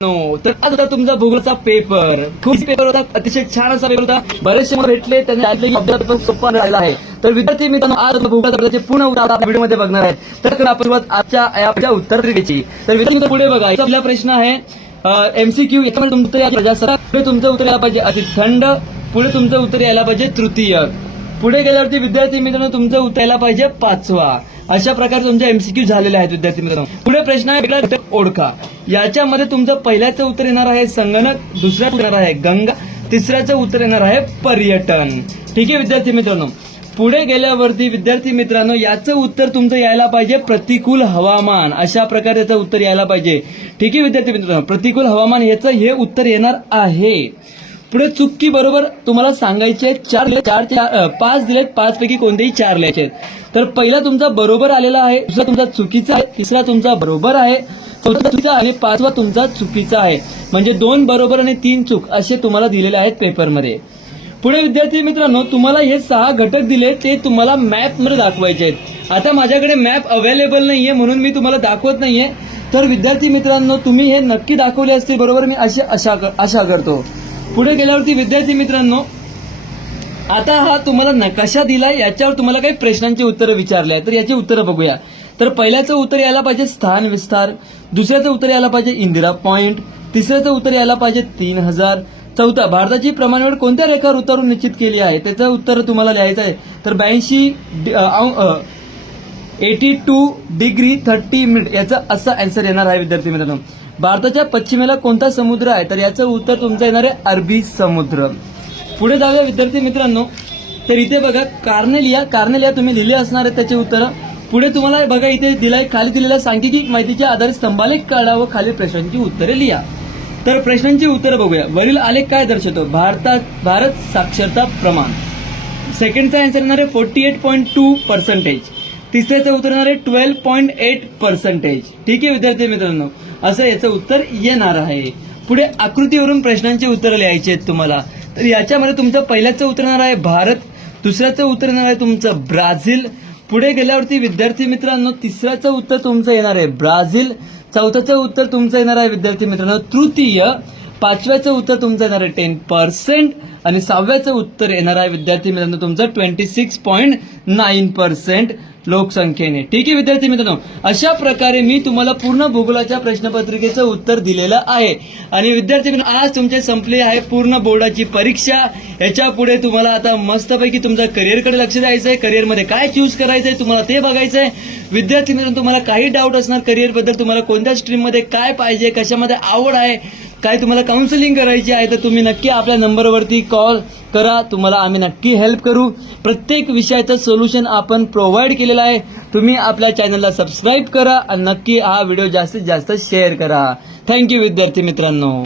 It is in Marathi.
तर आज होता तुमचा भूगोलचा पेपर. खूप पेपर होता, अतिशय छान असा पेपर होता. बरेचसे मला भेटले, त्यांनी ऐकले की सोपा राहिला आहे. तर विद्यार्थी मित्रांनो, आज भूगोलाचे पूर्ण उत्तर आपण व्हिडिओ मध्ये बघणार आहे. तर आपण सुरुवात आजच्या उत्तरपत्रिकेची. तर विद्यार्थी पुढे बघा, आपला प्रश्न आहे एमसीक्यू. याच्यामध्ये तुमचं या प्रजासत्ताक, पुढे तुमचं उत्तर यायला पाहिजे अति थंड, पुढे तुमचं उत्तर यायला पाहिजे तृतीय. पुढे गेल्यावरती विद्यार्थी मित्रांनो तुमचं उत्तर यायला पाहिजे पाचवा. अशा प्रकारे तुमचे एमसीक्यू झालेले आहेत विद्यार्थी मित्रांनो. पुढे प्रश्न आहे वेगळा घटक ओळखा. याच्यामध्ये तुमचं पहिल्याचं उत्तर येणार आहे संगणक, दुसऱ्याचं येणार आहे गंगा, तिसऱ्याचं उत्तर येणार आहे पर्यटन. ठीक आहे विद्यार्थी मित्रांनो. पुढे गेल्यावरती विद्यार्थी मित्रांनो याचं उत्तर तुमचं यायला पाहिजे प्रतिकूल हवामान. अशा प्रकारे याचं उत्तर यायला पाहिजे. ठीक आहे विद्यार्थी मित्रांनो, प्रतिकूल हवामान याचं हे उत्तर येणार आहे. पुढे चुकी बरोबर तुम्हाला सांगायचे 5 दिलेत, 5 पैकी कोणतेही 4 लिहायचे आहेत. तर पहिला तुमचा बरोबर आलेला आहे, दुसरा तुमचा चुकीचा आहे, तिसरा तुमचा बरोबर आहे, चौथा चुकीचा आणि पाचवा तुमचा चुकीचा आहे. म्हणजे 2 बरोबर आणि 3 चूक असे तुम्हाला दिलेले आहेत पेपरमध्ये. पुढे विद्यार्थी मित्रांनो तुम्हाला हे 6 घटक दिले, ते तुम्हाला मॅप मध्ये दाखवायचे आहेत. आता माझ्याकडे मॅप अवेलेबल नाहीये म्हणून मी तुम्हाला दाखवत नाहीये. तर विद्यार्थी मित्रांनो तुम्ही हे नक्की दाखवले असते बरोबर, मी आशा करतो. पुढे गेल्यावरती विद्यार्थी मित्रांनो आता हा तुम्हाला नकाशा दिलाय, याच्यावर तुम्हाला काही प्रश्नांची उत्तरं विचारली आहे. तर याची उत्तरं बघूया. तर पहिल्याचं उत्तर यायला पाहिजे स्थान विस्तार, दुसऱ्याचं उत्तर यायला पाहिजे इंदिरा पॉइंट, तिसऱ्याचं उत्तर यायला पाहिजे 3000, चौथा भारताची प्रमाणवेळ कोणत्या रेखावर उतरून निश्चित केली आहे, त्याचं उत्तर तुम्हाला लिहायचं आहे. तर 82 डिग्री 30 मिनिट याचा असा आन्सर येणार आहे विद्यार्थी मित्रांनो. भारताच्या पश्चिमेला कोणता समुद्र आहे, तर याचं उत्तर तुमचं येणार आहे अरबी समुद्र. पुढे जाऊया विद्यार्थी मित्रांनो. तर इथे बघा कार्नेलिया तुम्ही लिहिले असणार आहे त्याचे उत्तर. पुढे तुम्हाला बघा इथे दिलाय, खाली दिलेल्या सांख्यिकी माहितीच्या आधारे स्तंभालेख काढा व खाली प्रश्नांची उत्तरे लिहा. तर प्रश्नांची उत्तरं बघूया. वरील आलेख काय दर्शवतो? भारत साक्षरता प्रमाण. सेकंडचा आन्सर येणार आहे 48.2%. तिसऱ्याचं उत्तर येणार आहे 12.8%. ठीक आहे विद्यार्थी मित्रांनो, असं याचं उत्तर येणार आहे. पुढे आकृतीवरून प्रश्नांची उत्तरं लिहायची आहेत तुम्हाला. तर याच्यामध्ये तुमचं पहिल्याचं उत्तर येणार आहे भारत, दुसऱ्याचं उत्तर येणार आहे तुमचं ब्राझील. पुढे गेल्यावरती विद्यार्थी मित्रांनो तिसऱ्याचं उत्तर तुमचं येणार आहे ब्राझील, चौथ्याचं उत्तर तुमचं येणार आहे विद्यार्थी मित्रांनो तृतीय, पाचव्याचं उत्तर तुमचं येणार आहे 10% आणि 6व्याचं उत्तर येणार आहे विद्यार्थी मित्रांनो तुमचं 26.9% लोकसंख्येने. ठीक आहे विद्यार्थी मित्रांनो, अशा प्रकारे मी तुम्हाला पूर्ण भूगोलाच्या प्रश्नपत्रिकेचं उत्तर दिलेलं आहे. आणि विद्यार्थी मित्रांनो आज तुमचे संपले आहे पूर्ण बोर्डाची परीक्षा. याच्या पुढे तुम्हाला आता मस्तपैकी तुमच्या करिअरकडे लक्ष द्यायचं आहे. करिअरमध्ये काय चूज करायचं आहे तुम्हाला ते बघायचं आहे. विद्यार्थी मित्रांनो तुम्हाला काही डाऊट असणार करिअरबद्दल, तुम्हाला कोणत्या स्ट्रीममध्ये काय पाहिजे, कशामध्ये आवड आहे, काय तुम्हाला काउन्सिलिंग करायची आहे, तर तुम्ही नक्की आपल्या नंबरवरती कॉल करा. तुम्हाला आम्ही नक्की हेल्प करू. प्रत्येक विषयाचं सोल्युशन आपण प्रोव्हाइड केलेलं आहे. तुम्ही आपल्या चॅनलला सबस्क्राईब करा आणि नक्की हा व्हिडिओ जास्तीत जास्त शेअर करा. थँक्यू विद्यार्थी मित्रांनो.